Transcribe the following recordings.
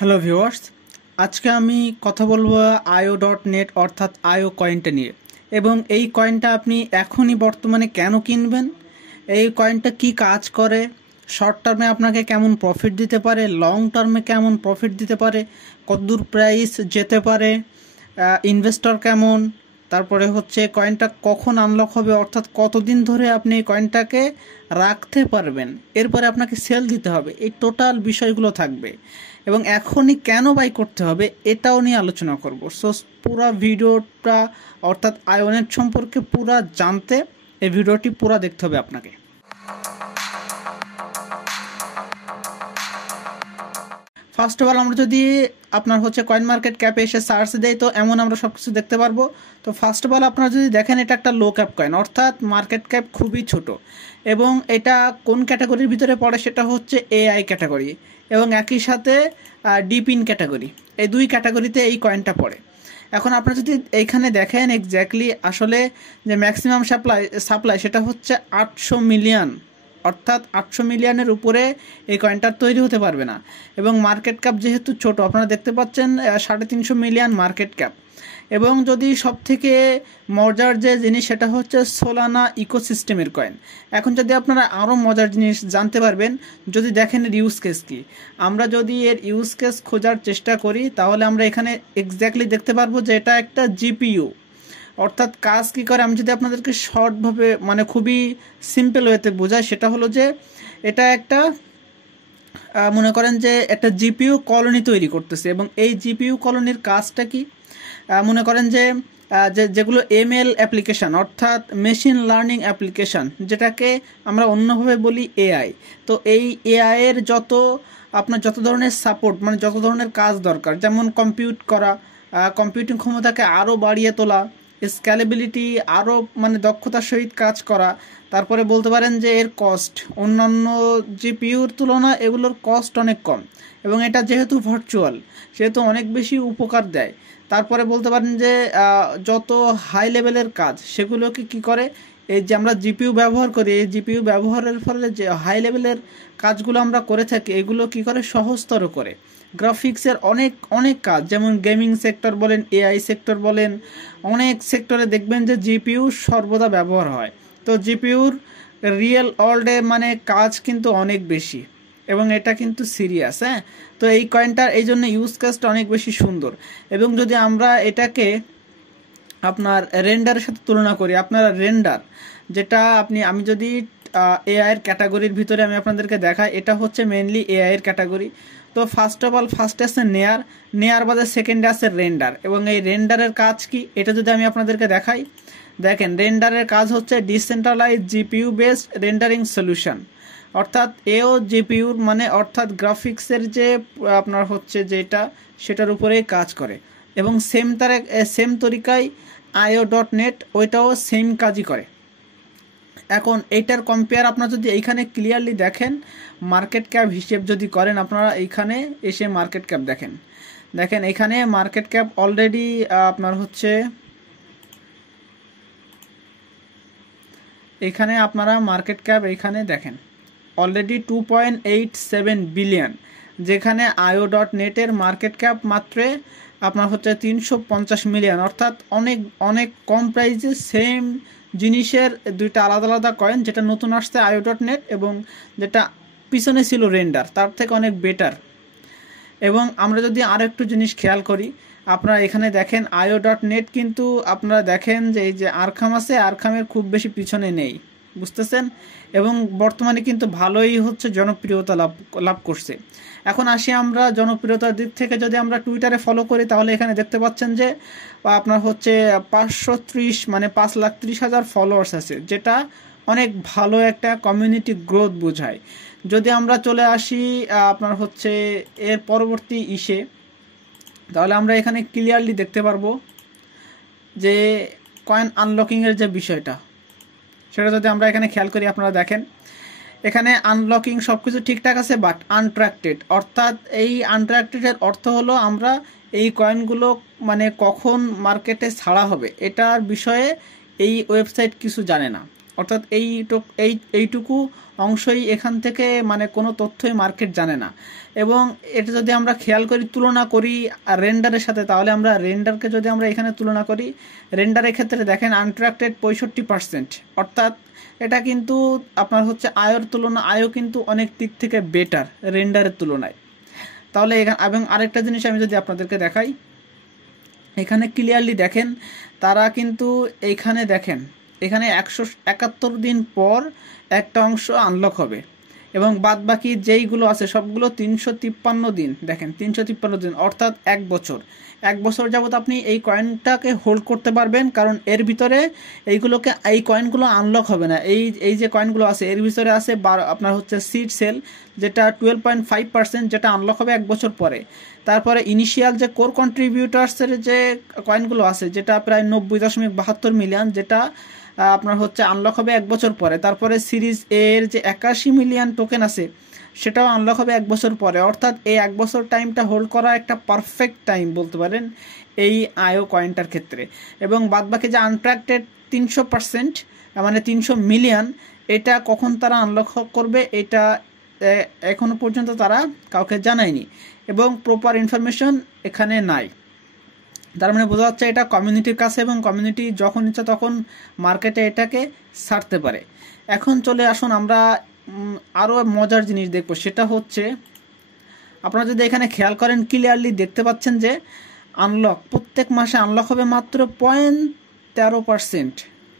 Hello viewers, আজকে আমি কথা বলবো IO.net অর্থাৎ আইও কয়েনটা নিয়ে। এবং এই কয়েনটা আপনি এখনই বর্তমানে কেন কিনবেন, এই কয়েনটা কি কাজ করে, শর্ট টার্মে আপনাকে কেমন প্রফিট দিতে পারে, লং টার্মে কেমন প্রফিট দিতে পারে, কতদূর প্রাইস যেতে পারে, ইনভেস্টর কেমন, তারপরে হচ্ছে কয়েনটা কখন আনলক হবে অর্থাৎ কতদিন ধরে আপনি এই কয়েনটাকে রাখতে পারবেন, এরপরে আপনাকে সেল দিতে হবে, এই টোটাল বিষয়গুলো থাকবে। এবং এখনই কেন বাই করতে হবে এটাও নিয়ে আলোচনা করব। সো পুরা ভিডিওটা অর্থাৎ আইওনেট সম্পর্কে পুরা জানতে এই ভিডিওটি পুরা দেখতে হবে আপনাকে। ফার্স্ট অফ অল আমরা যদি আপনার হচ্ছে কয়েন মার্কেট ক্যাপে এসে সার্চ দেই তো এমন আমরা সব কিছু দেখতে পারবো। তো ফার্স্ট অফ অল আপনারা যদি দেখেন এটা একটা লো ক্যাপ কয়েন অর্থাৎ মার্কেট ক্যাপ খুবই ছোট, এবং এটা কোন ক্যাটাগরির ভিতরে পড়ে সেটা হচ্ছে এআই ক্যাটাগরি এবং একই সাথে ডিপ ইন ক্যাটাগরি, এই দুই ক্যাটাগরিতে এই কয়েনটা পড়ে। এখন আপনারা যদি এইখানে দেখেন এক্স্যাক্টলি আসলে যে ম্যাক্সিমাম সাপ্লাই সেটা হচ্ছে 800 মিলিয়ন, অর্থাৎ 800 মিলিয়নের উপরে এই কয়েনটার তৈরি হতে পারবে না। এবং মার্কেট ক্যাপ যেহেতু ছোট, আপনারা দেখতে পাচ্ছেন 350 মিলিয়ন মার্কেট ক্যাপ। এবং যদি সব থেকে মজার যে জিনিস সেটা হচ্ছে সোলানা ইকোসিস্টেমের কয়েন। এখন যদি আপনারা আরও মজার জিনিস জানতে পারবেন যদি দেখেন এর ইউজ কেস কী। আমরা যদি এর ইউজ কেস খোঁজার চেষ্টা করি তাহলে আমরা এখানে এক্স্যাক্টলি দেখতে পারবো যে এটা একটা জিপিইউ, অর্থাৎ কাজ কী করে আমি যদি আপনাদেরকে শর্টভাবে মানে খুবই সিম্পল ওয়েতে বোঝাই সেটা হলো যে এটা একটা মনে করেন যে একটা জিপিইউ কলোনি তৈরি করতেছে। এবং এই জিপিইউ কলোনির কাজটা কি, মনে করেন যে যেগুলো এমএল অ্যাপ্লিকেশান অর্থাৎ মেশিন লার্নিং অ্যাপ্লিকেশান, যেটাকে আমরা অন্যভাবে বলি এআই। তো এই এআইয়ের যত ধরনের সাপোর্ট মানে যত ধরনের কাজ দরকার, যেমন কম্পিউট করা, কম্পিউটিং ক্ষমতাকে আরও বাড়িয়ে তোলা, স্ক্যালেবিলিটি আরও মানে দক্ষতার সহিত কাজ করা, তারপরে বলতে পারেন যে এর কস্ট অন্যান্য জিপিইউর তুলনায় এগুলোর কস্ট অনেক কম, এবং এটা যেহেতু ভার্চুয়াল সেহেতু অনেক বেশি উপকার দেয়। তারপরে বলতে পারেন যে যত হাই লেভেলের কাজ সেগুলোকে কি করে, এই যে আমরা জিপিইউ ব্যবহার করি, এই জিপিইউ ব্যবহারের ফলে যে হাই লেভেলের কাজগুলো আমরা করে থাকি এগুলো কি করে সহজতর করে। গ্রাফিক্সের অনেক কাজ, যেমন গেমিং সেক্টর বলেন, এআই সেক্টর বলেন, অনেক সেক্টরে দেখবেন যে জিপিইউ সর্বদা ব্যবহার হয়। তো জিপিইউর রিয়েল ওয়ার্ল্ডে মানে কাজ কিন্তু অনেক বেশি, এবং এটা কিন্তু সিরিয়াস। হ্যাঁ, তো এই কয়েনটার এই জন্য ইউজ কেসটা অনেক বেশি সুন্দর। এবং যদি আমরা এটাকে আপনার রেন্ডারের সাথে তুলনা করি, আপনার রেন্ডার যেটা আমি যদি এআইয়ের ক্যাটাগরির ভিতরে আমি আপনাদেরকে দেখাই, এটা হচ্ছে মেনলি এআইয়ের ক্যাটাগরি। তো ফার্স্ট অফ অল ফার্স্টে আছে নেয়ার বাদে সেকেন্ডে আছে রেন্ডার। এবং এই রেন্ডারের কাজ কি এটা যদি আমি আপনাদেরকে দেখাই, দেখেন রেন্ডারের কাজ হচ্ছে decentralise GPU based rendering solution, অর্থাৎ এও জিপিইউর মানে অর্থাৎ গ্রাফিক্সের যে আপনার হচ্ছে যেটা সেটার উপরেই কাজ করে। এবং সেম তরিকায় IO.net ওইটাও সেম কাজই করে। এখন এইটার কম্পেয়ার আপনারা যদি এইখানে ক্লিয়ারলি দেখেন, মার্কেট ক্যাপ হিসেব যদি করেন আপনারা এইখানে এসে মার্কেট ক্যাপ দেখেন এখানে মার্কেট ক্যাপ অলরেডি আপনার হচ্ছে এখানে আপনারা মার্কেট ক্যাপ এইখানে দেখেন অলরেডি 2.87 বিলিয়ন, যেখানে IO.net এর মার্কেট ক্যাপ মাত্র আপনার হচ্ছে 350 মিলিয়ন, অর্থাৎ অনেক কম প্রাইসে সেম জিনিসের দুইটা আলাদা কয়েন, যেটা নতুন আসছে IO.net এবং যেটা পিছনে ছিল রেন্ডার, তার থেকে অনেক বেটার। এবং আমরা যদি আরেকটু জিনিস খেয়াল করি, আপনারা এখানে দেখেন IO.net কিন্তু আপনারা দেখেন যে এই যে আরখাম আছে, আরখামের খুব বেশি পিছনে নেই, বুঝতেছেন। এবং বর্তমানে কিন্তু ভালোই হচ্ছে জনপ্রিয়তা লাভ করছে। এখন আসি আমরা জনপ্রিয়তার দিক থেকে, যদি আমরা টুইটারে ফলো করি তাহলে এখানে দেখতে পাচ্ছেন যে আপনার হচ্ছে 530 মানে 5,30,000 ফলোয়ার্স আছে, যেটা অনেক ভালো একটা কমিউনিটি গ্রোথ বোঝায়। যদি আমরা চলে আসি আপনার হচ্ছে এর পরবর্তী তাহলে আমরা এখানে ক্লিয়ারলি দেখতে পারবো যে কয়েন আনলকিংয়ের যে বিষয়টা সেটা যদি আমরা এখানে খেয়াল করি, আপনারা দেখেন এখানে আনলকিং সব কিছু ঠিকঠাক আছে, বাট আনট্রাক্টেড, অর্থাৎ এই আনট্রাক্টেডের অর্থ হলো আমরা এই কয়েনগুলো মানে কখন মার্কেটে ছাড়া হবে এটার বিষয়ে এই ওয়েবসাইট কিছু জানে না। অর্থাৎ এইটুকু অংশই এখান থেকে মানে কোনো তথ্যই মার্কেট জানে না। এবং এটা যদি আমরা খেয়াল করি, তুলনা করি রেন্ডারের সাথে, তাহলে আমরা রেন্ডারকে যদি আমরা এখানে তুলনা করি, রেন্ডারের ক্ষেত্রে দেখেন আনট্রাক্টেড 65%, অর্থাৎ এটা কিন্তু আপনার হচ্ছে আয়ও কিন্তু অনেক দিক থেকে বেটার রেন্ডারের তুলনায়। তাহলে এবং আরেকটা জিনিস আমি যদি আপনাদেরকে দেখাই, এখানে ক্লিয়ারলি দেখেন তারা কিন্তু এইখানে দেখেন এখানে 171 দিন পর একটা অংশ আনলক হবে এবং বাদ বাকি যেইগুলো আছে সবগুলো 353 দিন, দেখেন 353 দিন অর্থাৎ 1 বছর যাবত আপনি এই কয়েনটাকে হোল্ড করতে পারবেন, কারণ এর ভিতরে এই কয়েনগুলো আনলক হবে না। এই যে কয়েনগুলো আছে এর ভিতরে আছে আপনার হচ্ছে সিড সেল, যেটা 12.5%, যেটা আনলক হবে 1 বছর পরে। তারপরে ইনিশিয়াল যে কোর কন্ট্রিবিউটার্সের যে কয়েনগুলো আছে, যেটা প্রায় 90.72 মিলিয়ন, যেটা আপনার হচ্ছে আনলক হবে 1 বছর পরে। তারপরে সিরিজ এর যে 81 মিলিয়ন টোকেন আছে সেটাও আনলক হবে 1 বছর পরে। অর্থাৎ এই 1 বছর টাইমটা হোল্ড করা একটা পারফেক্ট টাইম বলতে পারেন এই আইও কয়েনটার ক্ষেত্রে। এবং বাদবাকি যে আনট্রাক্টেড 300%, মানে 300 মিলিয়ন, এটা কখন তারা আনলক করবে এটা এখনো পর্যন্ত তারা কাউকে জানায়নি এবং প্রপার ইনফরমেশন এখানে নাই। তার মানে বোঝা যাচ্ছে এটা কমিউনিটির কাছে, এবং কমিউনিটি যখন ইচ্ছা তখন মার্কেটে এটাকে ছাড়তে পারে। এখন চলে আসুন আমরা আরও মজার জিনিস দেখব, সেটা হচ্ছে আপনারা যদি এখানে খেয়াল করেন ক্লিয়ারলি দেখতে পাচ্ছেন যে আনলক প্রত্যেক মাসে আনলক হবে মাত্র 0.13%,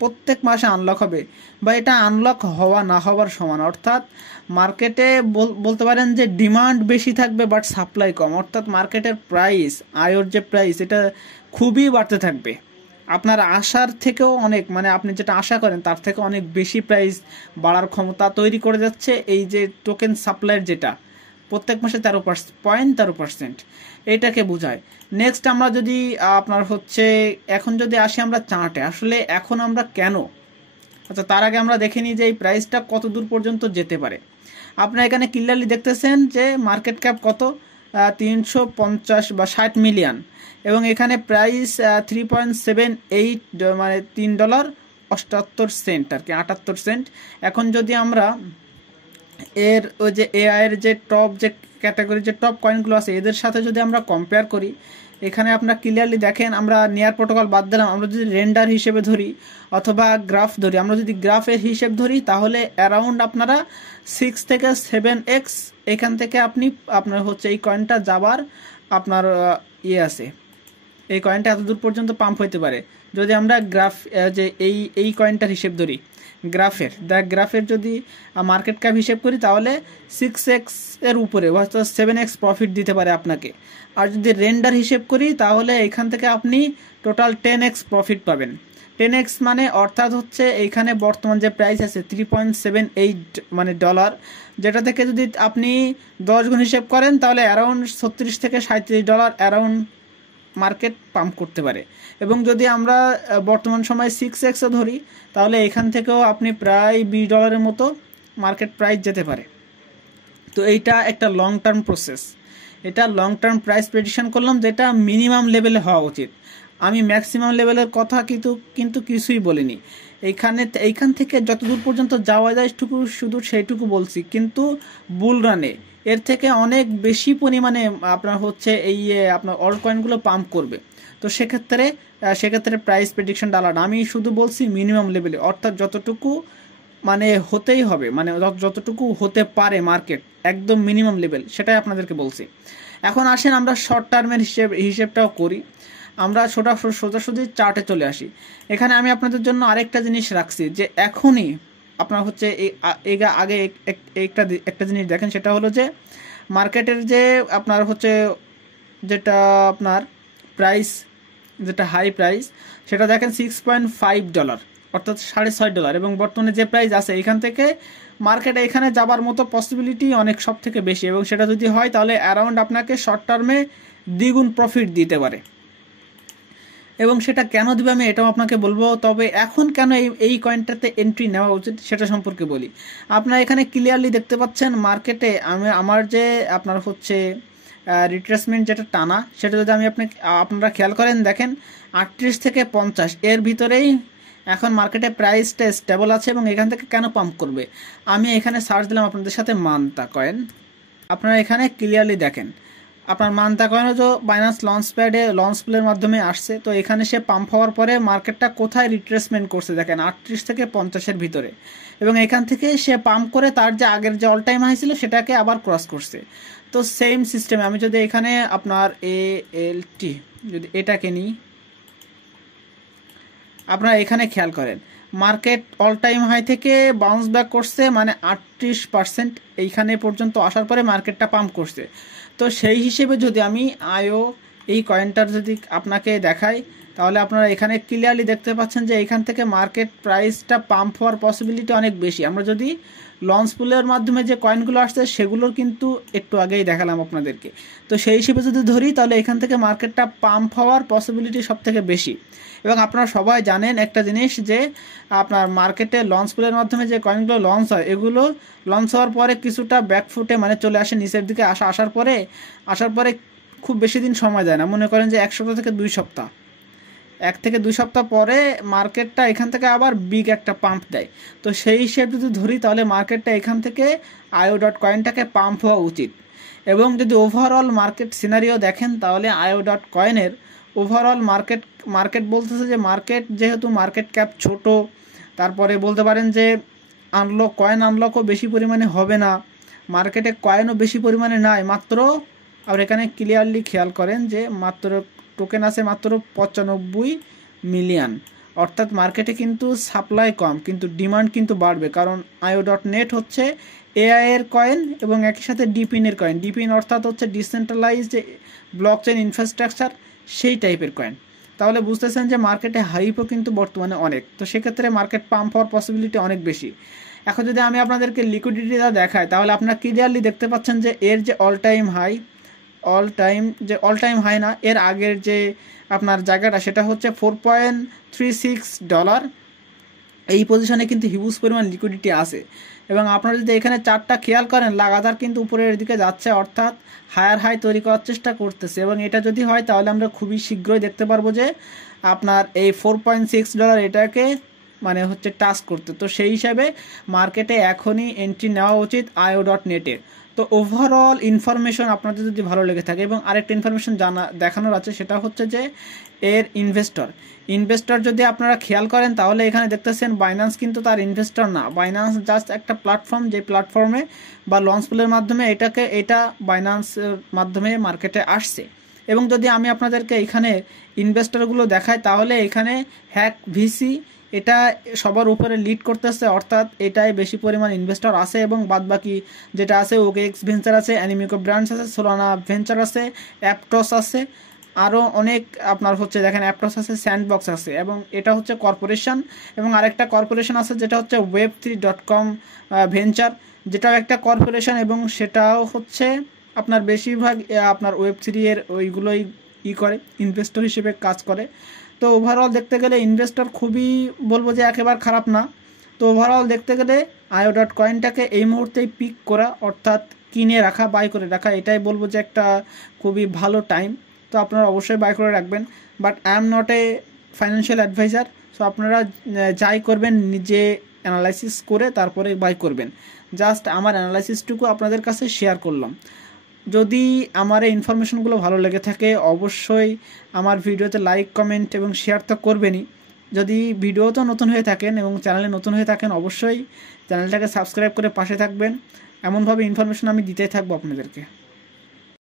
প্রত্যেক মাসে আনলক হবে, বা এটা আনলক হওয়া না হওয়ার সমান। অর্থাৎ মার্কেটে বলতে পারেন যে ডিমান্ড বেশি থাকবে বাট সাপ্লাই কম, অর্থাৎ মার্কেটের প্রাইস, আয়ের যে প্রাইস, এটা খুবই বাড়তে থাকবে। আপনার আশার থেকেও অনেক, মানে আপনি যেটা আশা করেন তার থেকে অনেক বেশি প্রাইস বাড়ার ক্ষমতা তৈরি করে যাচ্ছে এই যে টোকেন সাপ্লাইয়ের, যেটা প্রত্যেক মাসে 0.13%, এইটাকে বোঝায়। নেক্সট আমরা যদি আপনার হচ্ছে এখন যদি আসি আমরা চার্টে, আসলে এখন আমরা কেন, আচ্ছা তার আগে আমরা দেখে নিই যে এই প্রাইসটা কত দূর পর্যন্ত যেতে পারে। আপনারা এখানে ক্লিয়ারলি দেখতেছেন যে মার্কেট ক্যাপ কত, 350 বা 60 মিলিয়ন, এবং এখানে প্রাইস 3.78, মানে $3.78 আর কি, 78 সেন্ট। এখন যদি আমরা এর ওই যে এআই এর যে টপ যে ক্যাটাগরি যে টপ কয়েনগুলো আছে এদের সাথে যদি আমরা কম্পেয়ার করি, এখানে আপনারা ক্লিয়ারলি দেখেন, আমরা নেয়ার প্রোটোকল বাদ দিলাম, আমরা যদি রেন্ডার হিসেবে ধরি অথবা গ্রাফ ধরি, আমরা যদি গ্রাফের হিসেব ধরি তাহলে অ্যারাউন্ড আপনারা 6 থেকে 7x এখান থেকে আপনার হচ্ছে এই কয়েনটা যাবার আপনার আছে, এই কয়েনটা এত দূর পর্যন্ত পাম্প হইতে পারে। যদি আমরা গ্রাফ যে এই কয়েনটার হিসেব ধরি, গ্রাফের যদি মার্কেট ক্যাপ হিসেব করি তাহলে 6x এর উপরে, অর্থাৎ 7x প্রফিট দিতে পারে আপনাকে। আর যদি রেন্ডার হিসেব করি তাহলে এখান থেকে আপনি টোটাল 10x প্রফিট পাবেন। 10x মানে অর্থাৎ হচ্ছে এইখানে বর্তমান যে প্রাইস আছে 3.78 মানে ডলার, যেটা থেকে যদি আপনি 10 গুণ হিসেব করেন তাহলে অ্যারাউন্ড 36 থেকে $37 অ্যারাউন্ড মার্কেট পাম্প করতে পারে। এবং যদি আমরা বর্তমান সময় 6x ধরি তাহলে এখান থেকেও আপনি প্রায় $20 মতো মার্কেট প্রাইস যেতে পারে। তো এইটা একটা লং টার্ম প্রসেস, এটা লং টার্ম প্রাইস প্রেডিকশন করলাম, যেটা মিনিমাম লেভেলে হওয়া উচিত। আমি ম্যাক্সিমাম লেভেলের কথা কিন্তু কিছুই বলিনি। এইখান থেকে যতদূর পর্যন্ত যাওয়া যায় শুধু সেইটুকু বলছি, কিন্তু বুল রানে এর থেকে অনেক বেশি পরিমাণে আপনার হচ্ছে আপনার অল্ট কয়েনগুলো পাম্প করবে। তো সেক্ষেত্রে প্রাইস প্রেডিকশন ডালাটা আমি শুধু বলছি মিনিমাম লেভেলে, অর্থাৎ যতটুকু মানে হতেই হবে, মানে যতটুকু হতে পারে মার্কেট, একদম মিনিমাম লেভেল, সেটাই আপনাদেরকে বলছি। এখন আসেন আমরা শর্ট টার্মের হিসেবটাও করি। আমরা সোজাসুজি চার্টে চলে আসি। এখানে আমি আপনাদের জন্য আরেকটা জিনিস রাখছি, যে এখনই আপনার হচ্ছে আগে একটা জিনিস দেখেন, সেটা হলো যে মার্কেটের যে আপনার হচ্ছে যেটা আপনার প্রাইস, যেটা হাই প্রাইস, সেটা দেখেন $6.5, অর্থাৎ $6.5, এবং বর্তমানে যে প্রাইস আছে এখান থেকে মার্কেটে এখানে যাবার মতো পসিবিলিটি অনেক সব থেকে বেশি, এবং সেটা যদি হয় তাহলে অ্যারাউন্ড আপনাকে শর্ট টার্মে দ্বিগুণ প্রফিট দিতে পারে। এবং সেটা কেন দিবে আমি এটাও আপনাকে বলবো, তবে এখন কেন এই কয়েনটাতে এন্ট্রি নেওয়া উচিত সেটা সম্পর্কে বলি। আপনারা এখানে ক্লিয়ারলি দেখতে পাচ্ছেন মার্কেটে আমার যে আপনার হচ্ছে রিট্রেসমেন্ট যেটা টানা, সেটা যদি আপনারা খেয়াল করেন দেখেন 38 থেকে 50 এর ভিতরেই এখন মার্কেটে প্রাইসটা স্টেবল আছে এবং এখান থেকে কেন পাম্প করবে, আমি এখানে সার্চ দিলাম আপনাদের সাথে মান্তা কয়েন। আপনারা এখানে ক্লিয়ারলি দেখেন আপনার মান্তা কয়েনও যে বাইন্যান্স লঞ্চ প্লের মাধ্যমে আসছে। তো এখানে সে পাম্প হওয়ার পরে মার্কেটটা কোথায় রিট্রেসমেন্ট করছে দেখেন 38 থেকে 50-এর ভিতরে, এবং এখান থেকে সে পাম্প করে তার যে আগের যে অল টাইম হাই ছিল সেটাকে আবার ক্রস করছে। তো সেম সিস্টেমে আমি যদি এখানে আপনার ALT যদি এটাকে নিই, আপনারা এখানে খেয়াল করেন মার্কেট অল টাইম হাই থেকে বাউন্স ব্যাক করছে, মানে 38% এইখানে পর্যন্ত আসার পরে মার্কেটটা পাম্প করছে। তো সেই হিসেবে যদি আমি এই কয়েনটার যদি আপনাকে দেখাই, তাহলে আপনারা এখানে ক্লিয়ারলি দেখতে পাচ্ছেন যে এখান থেকে মার্কেট প্রাইসটা পাম্প হওয়ার পসিবিলিটি অনেক বেশি। আমরা যদি লঞ্চ পুলের মাধ্যমে যে কয়েনগুলো আসছে সেগুলোর কিন্তু একটু আগেই দেখালাম আপনাদেরকে। তো সেই হিসেবে যদি ধরি তাহলে এখান থেকে মার্কেটটা পাম্প হওয়ার পসিবিলিটি সব থেকে বেশি। এবং আপনারা সবাই জানেন একটা জিনিস যে আপনার মার্কেটে লঞ্চ পুলের মাধ্যমে যে কয়েনগুলো লঞ্চ হয়, এগুলো লঞ্চ হওয়ার পরে কিছুটা ব্যাকফুটে মানে চলে আসে নিচের দিকে, আসার পরে খুব বেশি দিন সময় যায় না, মনে করেন যে 1 সপ্তাহ থেকে 2 সপ্তাহ, 1 থেকে 2 সপ্তাহ পরে মার্কেটটা এখান থেকে আবার বিগ একটা পাম্প দেয়। তো সেই হিসেবে যদি ধরি তাহলে মার্কেটটা এখান থেকে IO.coinটাকে পাম্প হওয়া উচিত। এবং যদি ওভারঅল মার্কেট সিনারিও দেখেন তাহলে IO.coinয়ের ওভারঅল মার্কেট বলতেছে যে মার্কেট যেহেতু মার্কেট ক্যাপ ছোট, তারপরে বলতে পারেন যে কয়েন আনলকও বেশি পরিমাণে হবে না, মার্কেটে কয়েনও বেশি পরিমাণে নাই, মাত্র আর এখানে ক্লিয়ারলি খেয়াল করেন যে মাত্র টোকেন আছে মাত্র 95 মিলিয়ন। অর্থাৎ মার্কেটে কিন্তু সাপ্লাই কম কিন্তু ডিমান্ড কিন্তু বাড়বে, কারণ IO.net হচ্ছে AI এর কয়েন এবং একই সাথে ডিপিন এর কয়েন। ডিপিন অর্থাৎ হচ্ছে ডিসেন্ট্রালাইজড ব্লকচেন ইনফ্রাস্ট্রাকচার, সেই টাইপের কয়েন। তাহলে বুঝতেছেন যে মার্কেটে হাইপও কিন্তু বর্তমানে অনেক, তো সেক্ষেত্রে মার্কেট পাম্প হওয়ার পসিবিলিটি অনেক বেশি। এখন যদি আমি আপনাদেরকে লিকুইডিটিটা দেখাই তাহলে আপনারা ক্লিয়ারলি দেখতে পাচ্ছেন যে এর যে অল টাইম হাই না, এর আগের যে আপনার জায়গাটা সেটা হচ্ছে $4.36। এই পজিশনে কিন্তু হিউজ পরিমাণ লিকুইডিটি আছে। এবং আপনারা যদি এখানে চার্টটা খেয়াল করেন লাগাতার কিন্তু উপরের দিকে যাচ্ছে, অর্থাৎ হায়ার হাই তৈরি করার চেষ্টা করতেছে। এবং এটা যদি হয় তাহলে আমরা খুবই শীঘ্রই দেখতে পারবো যে আপনার এই $4.6 এটাকে মানে হচ্ছে টাচ করতে। তো সেই হিসাবে মার্কেটে এখনই এন্ট্রি নেওয়া উচিত IO.net-এ। তো ওভারঅল ইনফরমেশন আপনাদের যদি ভালো লেগে থাকে, এবং আরেকটা ইনফরমেশন দেখানোর আছে সেটা হচ্ছে যে এর ইনভেস্টর যদি আপনারা খেয়াল করেন তাহলে এখানে দেখতেছেন বাইন্যান্স কিন্তু তার ইনভেস্টর না, বাইন্যান্স জাস্ট একটা প্ল্যাটফর্ম, যে প্ল্যাটফর্মে বা লঞ্চ পুলের মাধ্যমে এটা বাইন্যান্সের মাধ্যমে মার্কেটে আসছে। এবং যদি আমি আপনাদেরকে এখানে ইনভেস্টরগুলো দেখাই তাহলে এখানে হ্যাক ভিসি এটা সবার উপরে লিড করতেছে, অর্থাৎ এটাই বেশি পরিমাণ ইনভেস্টর আছে। এবং বাদবাকি যেটা আছে OKX ভেঞ্চার আছে, অ্যানিমিকো ব্র্যান্ডস আছে, সোলানা ভেঞ্চার আছে, অ্যাপটস আছে, আরও অনেক আপনার হচ্ছে দেখেন অ্যাপটস আছে, স্যান্ডবক্স আছে, এবং এটা হচ্ছে কর্পোরেশন। এবং আরেকটা কর্পোরেশন আছে যেটা হচ্ছে web3.com ভেঞ্চার, যেটাও একটা কর্পোরেশন, এবং সেটাও হচ্ছে আপনার বেশিরভাগ আপনার Web3 এর ওইগুলোই করে ইনভেস্টর হিসেবে কাজ করে। তো ওভারঅল দেখতে গেলে ইনভেস্টর খুবই বলবো যে একেবারে খারাপ না। তো ওভারঅল দেখতে গেলে IO.coinটাকে এই মুহূর্তেই পিক করা, অর্থাৎ কিনে রাখা, বাই করে রাখা, এটাই বলবো যে একটা খুবই ভালো টাইম। তো আপনারা অবশ্যই বাই করে রাখবেন, but I am not a financial adviser. So আপনারা যাই করবেন নিজে অ্যানালাইসিস করে তারপরে বাই করবেন। জাস্ট আমার অ্যানালাইসিসটুকু আপনাদের কাছে শেয়ার করলাম। যদি আমার এই ইনফরমেশনগুলো ভালো লেগে থাকে অবশ্যই আমার ভিডিওতে লাইক, কমেন্ট এবং শেয়ার তো করবেনই। যদি ভিডিওতে নতুন হয়ে থাকেন এবং চ্যানেলে নতুন হয়ে থাকেন অবশ্যই চ্যানেলটাকে সাবস্ক্রাইব করে পাশে থাকবেন। এমনভাবে ইনফরমেশন আমি দিতেই থাকবো আপনাদেরকে।